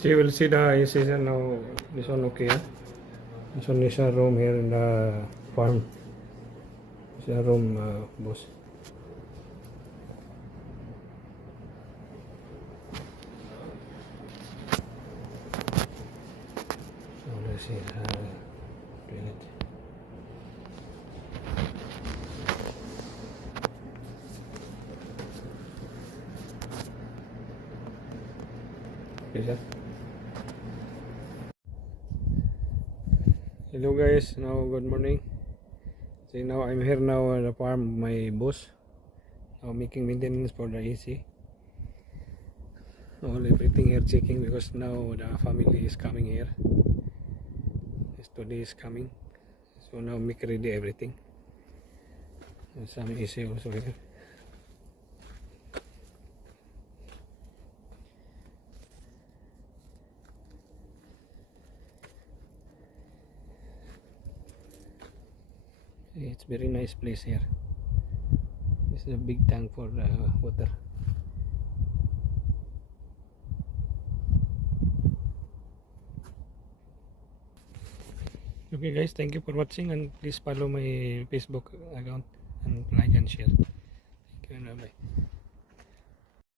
So you will see the AC now. This one okay. Huh? This one is a room here in the farm. It's a room, boss. So let's see toilet. Okay, sir. Hello guys, now good morning. See now I'm here now at the farm, my boss. Now making maintenance for the AC. All everything here checking because now the family is coming here. Today is coming. So now make ready everything. And some AC also here. It's very nice place here. This is a big tank for water. Okay guys, thank you for watching and please follow my Facebook account and like and share. Thank you and bye bye.